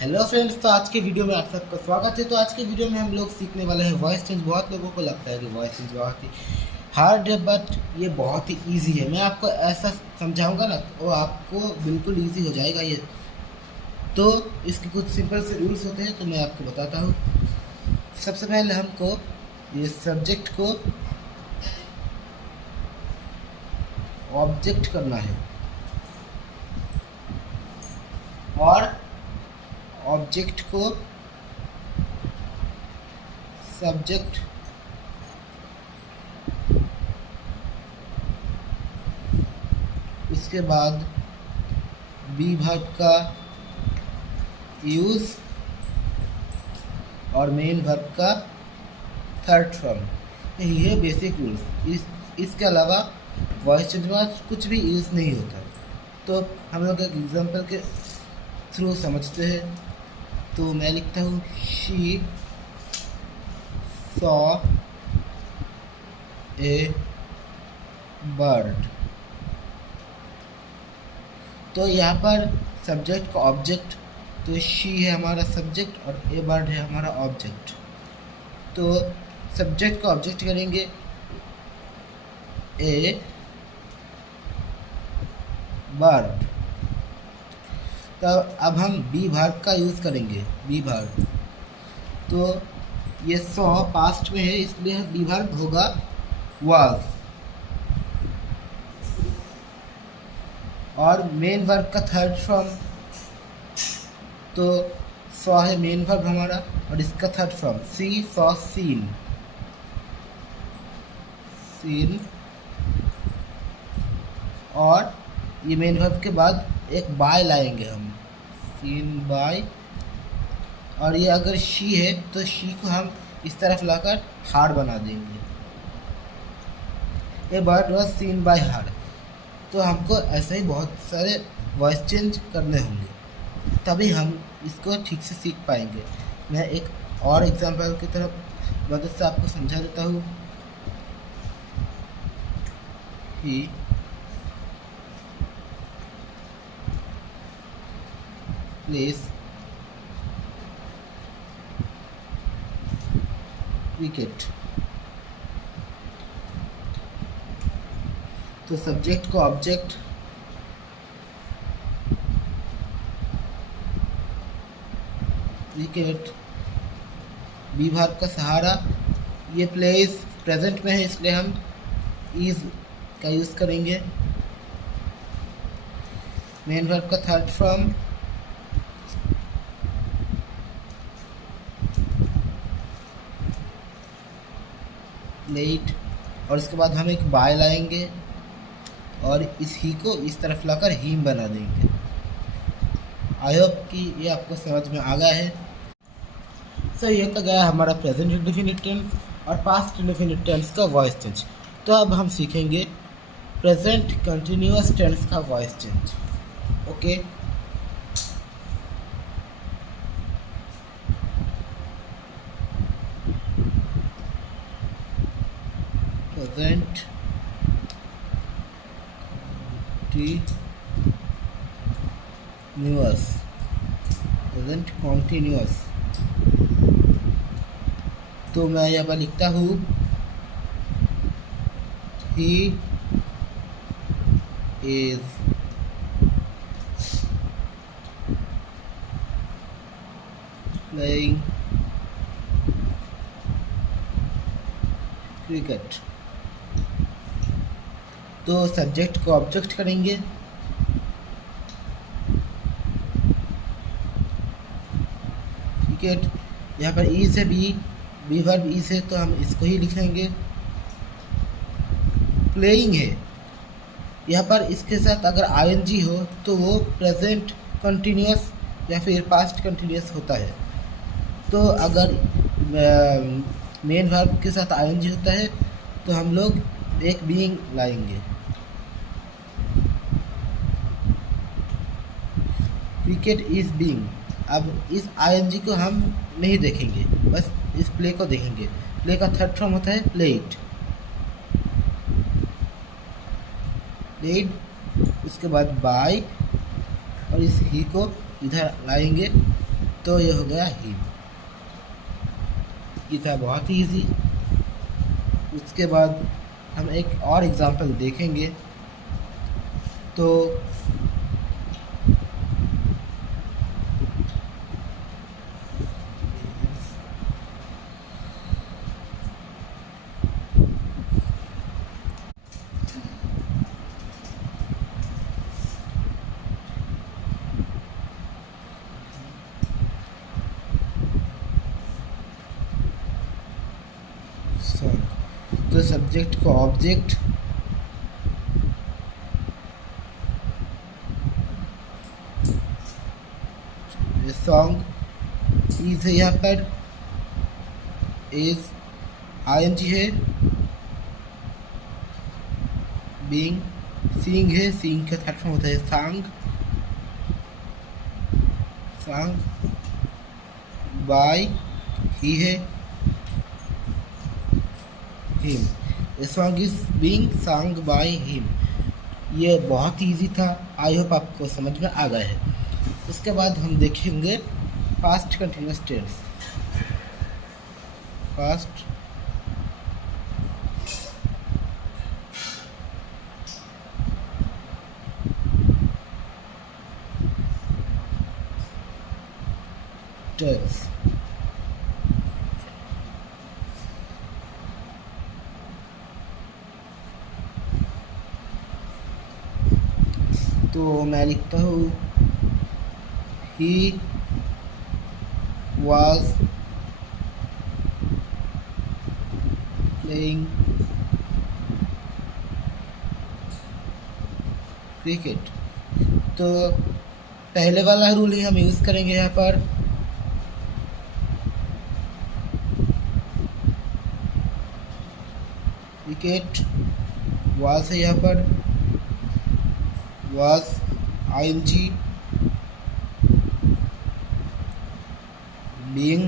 Hello friends, तो आज के वीडियो में आप सबका स्वागत है। तो आज के वीडियो में हम लोग सीखने वाले हैं वॉइस चेंज। बहुत लोगों को लगता है कि वॉइस चेंज बहुत ही हार्ड है, बट ये बहुत ही इजी है। मैं आपको ऐसा समझाऊंगा ना, तो आपको बिल्कुल इजी हो जाएगा ये। तो इसके कुछ सिंपल से रूल्स होते हैं, तो मैं आपको बताता हूँ। सबसे पहले हमको ये सब्जेक्ट को ऑब्जेक्ट करना है और ऑब्जेक्ट को सब्जेक्ट उसके बाद बी वर्ब का यूज़ और मेन वर्ब का थर्ड फॉर्म। यही है बेसिक रूल्स। इसके अलावा वॉइस चेंज में कुछ भी यूज़ नहीं होता। तो हम लोग एक एग्जांपल के थ्रू समझते हैं। तो मैं लिखता हूँ शी सॉ ए बर्ड। तो यहाँ पर सब्जेक्ट का ऑब्जेक्ट, तो शी है हमारा सब्जेक्ट और ए बर्ड है हमारा ऑब्जेक्ट। तो सब्जेक्ट का ऑब्जेक्ट करेंगे ए बर्ड। तो अब हम बी वर्ब का यूज़ करेंगे, बी वर्ब। तो ये सॉ पास्ट में है, इसलिए बी वर्ब होगा वाज। और मेन वर्ब का थर्ड फॉर्म, तो सॉ है मेन वर्ब हमारा और इसका third form see saw seen. Seen और ये मेन वर्ब के बाद एक बाय लाएंगे हम, सीन बाय। और ये अगर शी है तो शी को हम इस तरफ लाकर हार बना देंगे। ए बर्ड वॉज सीन बाय हार। तो हमको ऐसे ही बहुत सारे वॉइस चेंज करने होंगे, तभी हम इसको ठीक से सीख पाएंगे। मैं एक और एग्जांपल की तरफ मदद से आपको समझा देता हूँ। ही प्लेस क्रिकेट। तो सब्जेक्ट को ऑब्जेक्ट, क्रिकेट, बी वर्ब का सहारा। ये प्लेस प्रेजेंट में है, इसलिए हम इज का यूज़ करेंगे। मेन वर्ब का थर्ड फॉर्म लेट, और इसके बाद हम एक बाय लाएंगे और इस ही को इस तरफ लाकर हीम बना देंगे। आई होप कि ये आपको समझ में आ गया है। सो ये तो गया हमारा प्रेजेंट इंडेफिनिट टेंस और पास्ट इंडेफिनिट टेंस का वॉइस चेंज। तो अब हम सीखेंगे प्रेजेंट कंटिन्यूअस टेंस का voice change. Okay, present continuous, present continuous. तो मैं यहाँ पर लिखता हूँ ही इज प्लेइंग क्रिकेट। तो सब्जेक्ट को ऑब्जेक्ट करेंगे, क्रिकेट। यहाँ पर ई से बी वर्ब ई से, तो हम इसको ही लिखेंगे। प्लेइंग है, यहाँ पर इसके साथ अगर आईएनजी हो तो वो प्रेजेंट कंटिन्यूअस या फिर पास्ट कंटिन्यूअस होता है। तो अगर मेन वर्ब के साथ आईएनजी होता है तो हम लोग एक बीइंग लाएंगे। Cricket is being. अब इस आईएनजी को हम नहीं देखेंगे, बस इस प्ले को देखेंगे। प्ले का थर्ड फॉर्म होता है प्लेड। प्लेड उसके बाद बाय और इस ही को इधर लाएंगे तो ये हो गया हिम। ये था बहुत ही ईजी। उसके बाद हम एक और एग्जांपल देखेंगे। तो तो सब्जेक्ट को ऑब्जेक्ट, सॉन्ग इज है, यहाँ पर इज आईएनजी है, बीइंग सीइंग है, सीइंग का थर्ड फॉर्म होता है सांग, सांग बाय ही है, him. A song is being सांग बाय हिम। ये बहुत इजी था। आई होप आपको समझ में आ गया है। उसके बाद हम देखेंगे past continuous tense. Past tense. तो मैं लिखता हूँ ही was playing क्रिकेट। तो पहले वाला रूल ही हम यूज़ करेंगे यहाँ पर। क्रिकेट was है, यहाँ पर was ing, being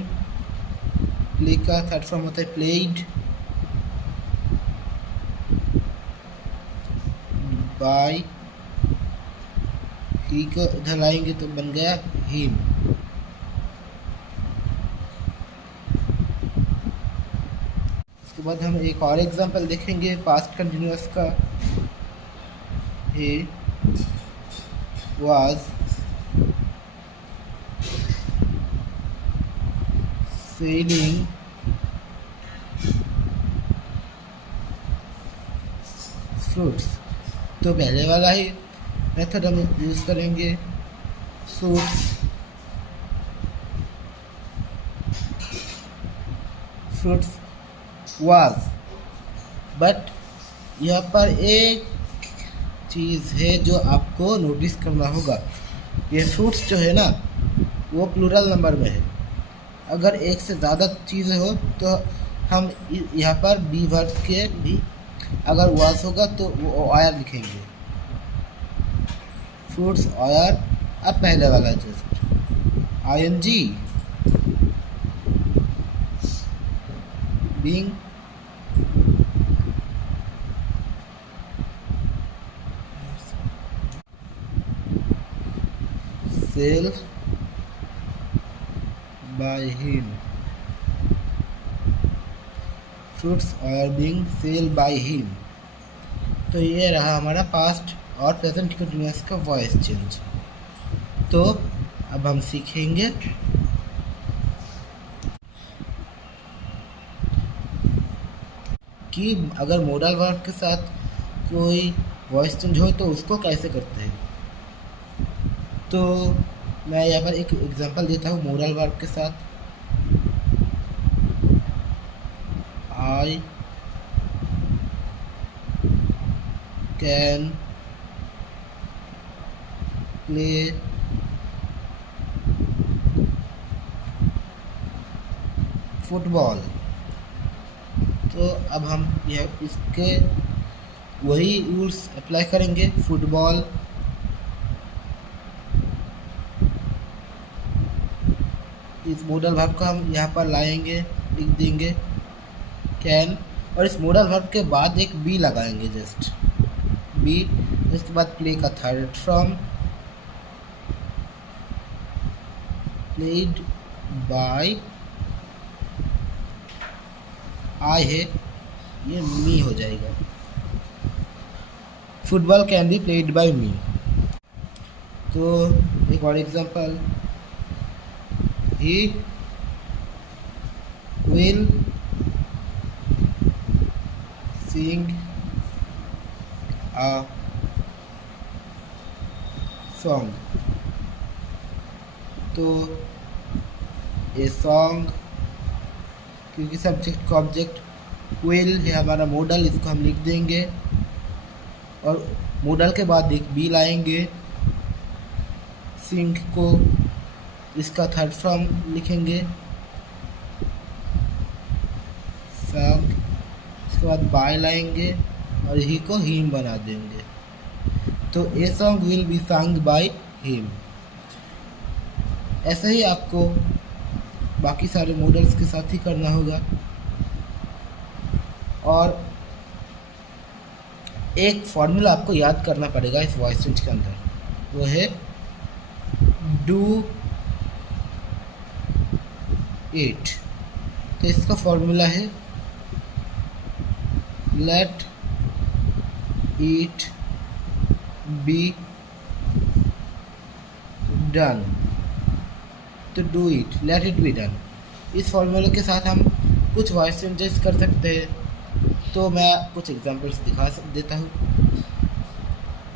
प्ले का थर्ड फॉर्म होता है प्लेड, बाय ही को इधर लाएंगे तो बन गया हिम। उसके बाद हम एक और एग्जांपल देखेंगे पास्ट कंटिन्यूअस का। ही was selling fruits। तो पहले वाला ही मेथड हम यूज़ करेंगे, फ्रूट्स, फ्रूट्स was। बट यहाँ पर एक चीज़ है जो आपको नोटिस करना होगा। ये फ्रूट्स जो है ना वो प्लूरल नंबर में है। अगर एक से ज़्यादा चीज़ें हो तो हम यहाँ पर बी वर्ब के भी अगर वास होगा तो वो आयर लिखेंगे, फ्रूट्स आयर। अब पहले वाला just ING being sell by him. Fruits are being sell by him. तो ये रहा हमारा पास्ट और प्रेजेंट कंटिन्यूअस का वॉइस चेंज। तो अब हम सीखेंगे कि अगर मोडल वर्ब के साथ कोई वॉइस चेंज हो तो उसको कैसे करते हैं। तो मैं यहाँ पर एक एग्जांपल देता हूँ मोडल वर्ब के साथ। I can play football. तो अब हम यह इसके वही रूल्स अप्लाई करेंगे। फुटबॉल इस मॉडल वर्ब को हम यहाँ पर लाएंगे, लिख देंगे कैन, और इस मॉडल वर्ब के बाद एक बी लगाएंगे, जस्ट बी। इसके बाद प्ले का third form played by I है, ये मी हो जाएगा। Football can be played by me. तो एक और example, he will sing a song. तो ए सॉन्ग, क्योंकि सब्जेक्ट का ऑब्जेक्ट विल है हमारा मॉडल, इसको हम लिख देंगे और मॉडल के बाद एक बी लाएंगे। सिंग को इसका थर्ड फॉर्म लिखेंगे सॉन्ग, इसके बाद बाय लाएंगे और ही को हिम बना देंगे। तो a song will be sung by him. ऐसे ही आपको बाकी सारे मॉडल्स के साथ ही करना होगा। और एक फॉर्मूला आपको याद करना पड़ेगा इस वॉइस चेंज के अंदर, वो है डू इट। तो इसका फॉर्मूला है लेट इट बी डन। तो do it, let it be done, इस फॉर्मूले के साथ हम कुछ वॉइस चेंजेस कर सकते हैं। तो मैं कुछ एग्जांपल्स दिखा देता हूँ।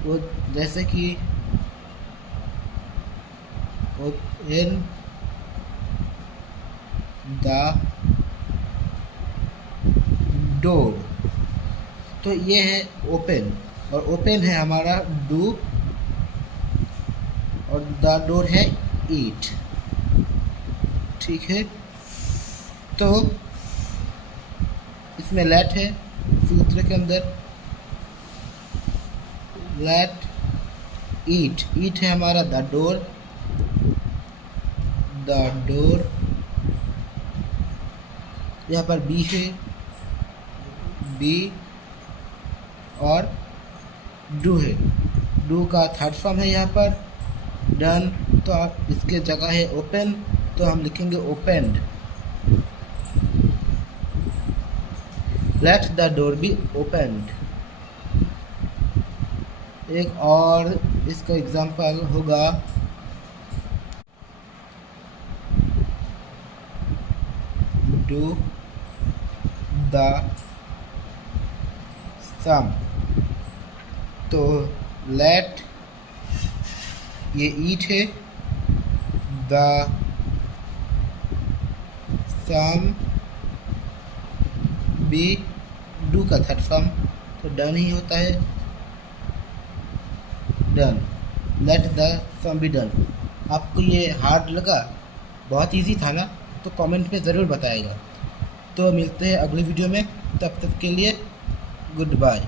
वो जैसे कि ओपन द डोर। तो ये है ओपन, और ओपन है हमारा डू, और द डोर है ईट। ठीक है, तो इसमें लेट है सूत्र के अंदर, लेट ईट, ईट है हमारा द डोर, द डोर। यहाँ पर बी है, बी और डू है, डू का थर्ड फॉर्म है यहाँ पर डन। तो आप इसके जगह है ओपन, तो हम लिखेंगे opened. Let the door be opened. एक और इसका एग्जांपल होगा डू द सम। तो लेट, ये ईट है, द सम बी, डू का थर्ड फॉर्म, तो डन ही होता है, done. Let the sum be done. आपको ये हार्ड लगा? बहुत इजी था ना? तो कमेंट में ज़रूर बताएगा। तो मिलते हैं अगली वीडियो में, तब तक के लिए गुड बाय।